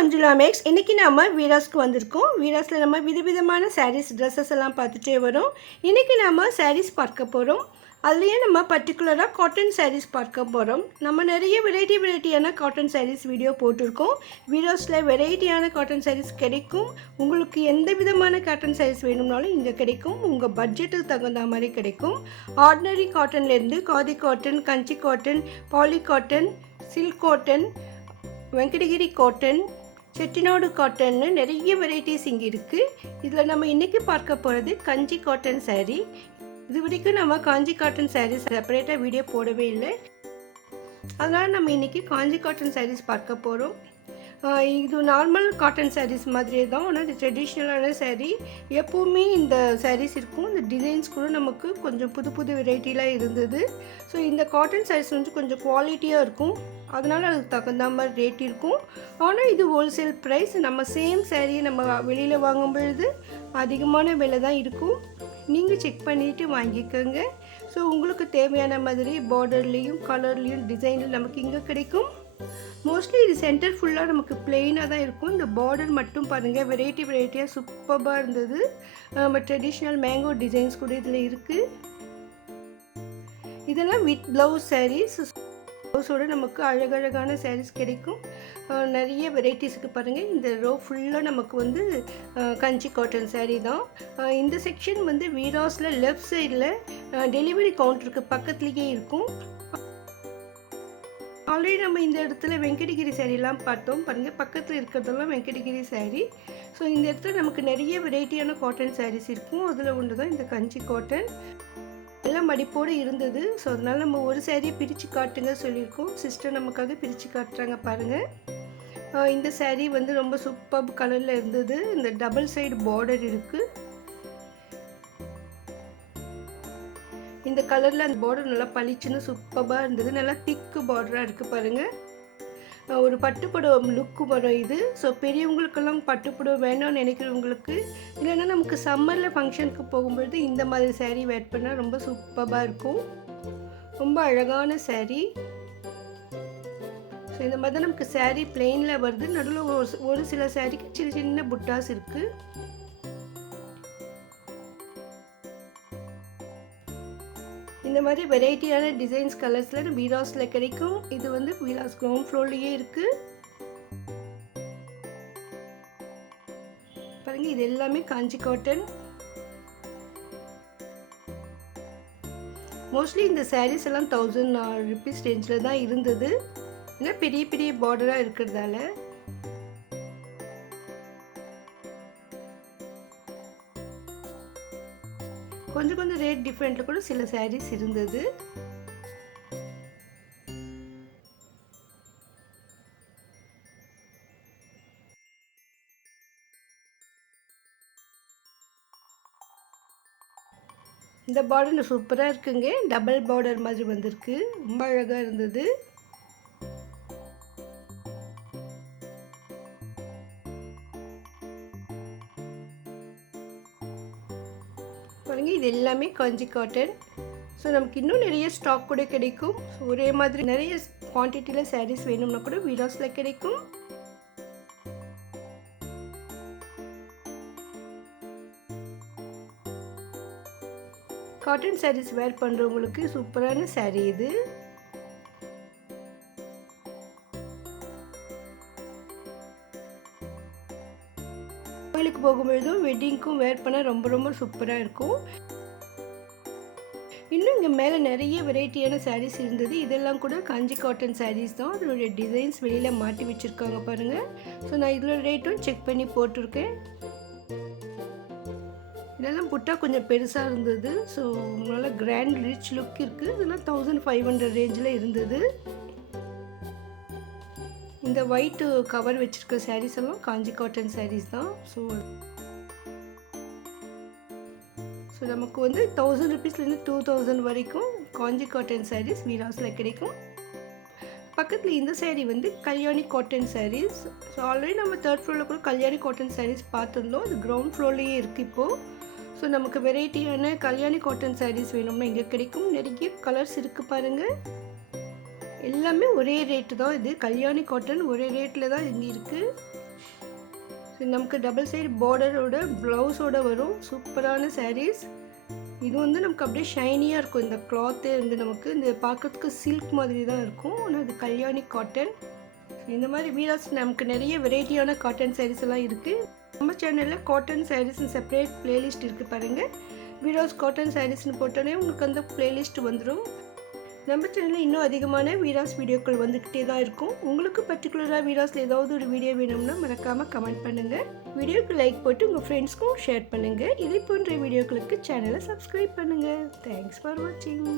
Manjula maths. இன்றைக்கி நம்ம வீராஸ்க்கு வந்திருக்கோம். வீராஸில் நம்ம விதவிதமான சாரீஸ் ட்ரெஸ்ஸஸ் எல்லாம் பார்த்துட்டே வரோம். இன்றைக்கி நம்ம சாரீஸ் பார்க்க போகிறோம். அதுலேயே நம்ம பர்டிகுலராக காட்டன் சாரீஸ் பார்க்க போகிறோம். நம்ம நிறைய வெரைட்டியான காட்டன் சாரீஸ் வீடியோ போட்டிருக்கோம். வீராஸில் வெரைட்டியான காட்டன் சாரீஸ் கிடைக்கும். உங்களுக்கு எந்த விதமான காட்டன் சாரீஸ் வேணும்னாலும் இங்கே கிடைக்கும். உங்கள் பட்ஜெட்டுக்கு தகுந்த மாதிரி கிடைக்கும். ஆர்டினரி காட்டன்லேருந்து khadi cotton, Kanchi cotton, poly cotton, silk cotton, Venkatagiri cotton, Chettinad காட்டன்னு நிறைய வெரைட்டிஸ் இங்கே இருக்குது. இதில் நம்ம இன்றைக்கி பார்க்க போகிறது கஞ்சி காட்டன் சாரீ. இது வரைக்கும் நம்ம காஞ்சி காட்டன் சாரீஸ் செப்பரேட்டாக வீடியோ போடவே இல்லை. அதனால் நம்ம இன்றைக்கி காஞ்சி காட்டன் சாரீஸ் பார்க்க போகிறோம். இது நார்மல் காட்டன் சாரீஸ் மாதிரியே தான். ஆனால் இது ட்ரெடிஷ்னலான சாரீ. எப்போவுமே இந்த சாரீஸ் இருக்கும். இந்த டிசைன்ஸ் கூட நமக்கு கொஞ்சம் புது புது வெரைட்டிலாம் இருந்தது. ஸோ இந்த காட்டன் சாரீஸ் வந்து கொஞ்சம் குவாலிட்டியாக இருக்கும். அதனால் அதுக்கு தகுந்த மாதிரி ரேட் இருக்கும். ஆனால் இது ஹோல்சேல் ப்ரைஸ். நம்ம சேம் சாரியை நம்ம வெளியில் வாங்கும் பொழுது அதிகமான விலை தான் இருக்கும். நீங்கள் செக் பண்ணிவிட்டு வாங்கிக்கோங்க. ஸோ உங்களுக்கு தேவையான மாதிரி பார்டர்லேயும் கலர்லேயும் டிசைனில் நமக்கு இங்கே கிடைக்கும். மோஸ்ட்லி இது சென்டர் ஃபுல்லாக நமக்கு பிளெயினாக தான் இருக்கும். இந்த பார்டர் மட்டும் பாருங்கள், வெரைட்டியாக சூப்பராக இருந்தது. நம்ம ட்ரெடிஷ்னல் மேங்கோ டிசைன்ஸ் கூட இதில் இருக்குது. இதெல்லாம் வித் ப்ளவுஸ் சாரீஸ். ப்ளவுஸோடு நமக்கு அழகழகான சாரீஸ் கிடைக்கும். நிறைய வெரைட்டிஸுக்கு பாருங்கள். இந்த ரோ ஃபுல்லாக நமக்கு வந்து கஞ்சி காட்டன் சாரீ தான். இந்த செக்ஷன் வந்து வீராஸில் லெஃப்ட் சைடில் டெலிவரி கவுண்டருக்கு பக்கத்துலேயே இருக்கும். ஆல்ரெடி நம்ம இந்த இடத்துல வெங்கடகிரி சாரீலாம் பார்த்தோம் பாருங்கள். பக்கத்தில் இருக்கிறதெல்லாம் வெங்கடகிரி சாரீ. ஸோ இந்த இடத்துல நமக்கு நிறைய வெரைட்டியான காட்டன் சாரீஸ் இருக்கும். அதில் ஒன்று தான் இந்த கஞ்சி காட்டன். எல்லாம் மடிப்போடு இருந்தது. ஸோ அதனால் நம்ம ஒரு சாரியை பிரித்து காட்டுங்க சொல்லியிருக்கோம். சிஸ்டர் நமக்காக பிரித்து காட்டுறாங்க பாருங்கள். இந்த சாரீ வந்து ரொம்ப சூப்பர் கலரில் இருந்தது. இந்த டபுள் சைடு பார்டர் இருக்குது. இந்த கலரில் அந்த பார்டர் நல்லா பளிச்சுன்னு சூப்பராக இருந்தது. நல்லா திக்கு பார்டராக இருக்குது பாருங்கள். ஒரு பட்டுப்புடவை லுக்கு வரும் இது. ஸோ பெரியவங்களுக்கெல்லாம் பட்டுப்புடவை வேணும்னு நினைக்கிறவங்களுக்கு, இல்லைன்னா நமக்கு சம்மரில் ஃபங்க்ஷனுக்கு போகும்பொழுது இந்த மாதிரி சாரீ வேர் பண்ணால் ரொம்ப சூப்பராக இருக்கும். ரொம்ப அழகான சாரீ. ஸோ இந்த மாதிரி நமக்கு சாரீ பிளெயினில் வருது. நடுவில் ஒரு சில சாரீக்கு சின்ன சின்ன புட்டாஸ் இருக்குது. இந்த மாதிரி வெரைட்டியான டிசைன்ஸ் கலர்ஸில் வீராஸில் கிடைக்கும். இது வந்து வீராஸ் கிரவுண்ட் ஃப்ளோர்லேயே இருக்குது பாருங்கள். இது எல்லாமே காஞ்சி காட்டன். மோஸ்ட்லி இந்த சாரீஸ் எல்லாம் 1000 rupees ரேஞ்சில் தான் இருந்தது. ஏன்னா பெரிய பெரிய பார்டராக இருக்கிறதால. கொஞ்சம் ரேட் டிஃப்ரெண்ட்டில் கூட சில சாரீஸ் இருந்தது. இந்த பார்டர் சூப்பராக இருக்குங்க. டபுள் பார்டர் மாதிரி வந்திருக்கு. ரொம்ப அழகாக இருந்தது. பாருங்கள், இது எல்லாமே காஞ்சி காட்டன். ஸோ நமக்கு இன்னும் நிறைய ஸ்டாக் கூட கிடைக்கும். ஒரே மாதிரி நிறைய குவான்டிட்டியில் சாரீஸ் வேணும்னா கூட வீராஸில் கிடைக்கும். காட்டன் சாரீஸ் வேர் பண்ணுறவங்களுக்கு சூப்பரான சாரீ இது. கோயிலுக்கு போகும்பொழுதும் வெட்டிங்க்கும் வேர் பண்ண ரொம்ப சூப்பராக இருக்கும். இன்னும் இங்கே மேலே நிறைய வெரைட்டியான சாரீஸ் இருந்தது. இதெல்லாம் கூட காஞ்சி காட்டன் சாரீஸ் தான். அதனுடைய டிசைன்ஸ் வெளியில் மாட்டி வச்சுருக்காங்க பாருங்கள். ஸோ நான் இதில் ரேட்டும் செக் பண்ணி போட்டிருக்கேன். இதெல்லாம் புட்டா கொஞ்சம் பெருசாக இருந்தது. ஸோ நல்லா கிராண்ட் ரிச் லுக் இருக்குது. இதெல்லாம் 1500 ரேஞ்சில் இருந்தது. இந்த ஒயிட் கவர் வச்சுருக்க சாரீஸ் எல்லாம் காஞ்சி காட்டன் சாரீஸ் தான். ஸோ நமக்கு வந்து 1000 rupeesலேருந்து 2000 வரைக்கும் காஞ்சி காட்டன் சாரீஸ் வீராஸில் கிடைக்கும். பக்கத்தில் இந்த சாரீ வந்து Kalyani cotton saris. So already நம்ம 3rd ஃப்ளோரில் கூட கல்யாணி காட்டன் சாரீஸ் பார்த்துருந்தோம். அது கிரவுண்ட் ஃப்ளோர்லேயே இருக்குது இப்போது. ஸோ நமக்கு வெரைட்டியான கல்யாணி காட்டன் சாரீஸ் வேணும்னா இங்கே கிடைக்கும். நிறைய கலர்ஸ் இருக்குது பாருங்கள். எல்லாமே ஒரே ரேட்டு தான். இது கல்யாணி காட்டன் ஒரே ரேட்டில் தான் இங்கே இருக்குது. இது நமக்கு டபுள் சைடு பார்டரோட ப்ளவுஸோட வரும். சூப்பரான சாரீஸ். இது வந்து நமக்கு அப்படியே ஷைனியாக இருக்கும். இந்த கிளாத்தே வந்து நமக்கு இந்த பார்க்கறதுக்கு சில்க் மாதிரி தான் இருக்கும். ஆனால் இது கல்யாணி காட்டன். இந்த மாதிரி வீராஸ் நமக்கு நிறைய வெரைட்டியான காட்டன் சாரீஸ் எல்லாம் இருக்குது. நம்ம சேனலில் காட்டன் சாரீஸ்னு செப்பரேட் பிளேலிஸ்ட் இருக்குது பாருங்கள். வீராஸ் காட்டன் சாரீஸ்னு போட்டோன்னே உங்களுக்கு அந்த பிளேலிஸ்ட் வந்துடும். நம்ம சேனலில் இன்னும் அதிகமான வீராஸ் வீடியோக்கள் வந்துக்கிட்டே தான் இருக்கும். உங்களுக்கு பர்டிகுலராக வீராஸில் ஏதாவது ஒரு வீடியோ வேணும்னா மறக்காமல் கமெண்ட் பண்ணுங்கள். வீடியோக்கு லைக் போட்டு உங்கள் ஃப்ரெண்ட்ஸ்க்கும் ஷேர் பண்ணுங்கள். இதே போன்ற வீடியோக்களுக்கு சேனலை சப்ஸ்கிரைப் பண்ணுங்கள். தேங்க்ஸ் ஃபார் வாட்சிங்.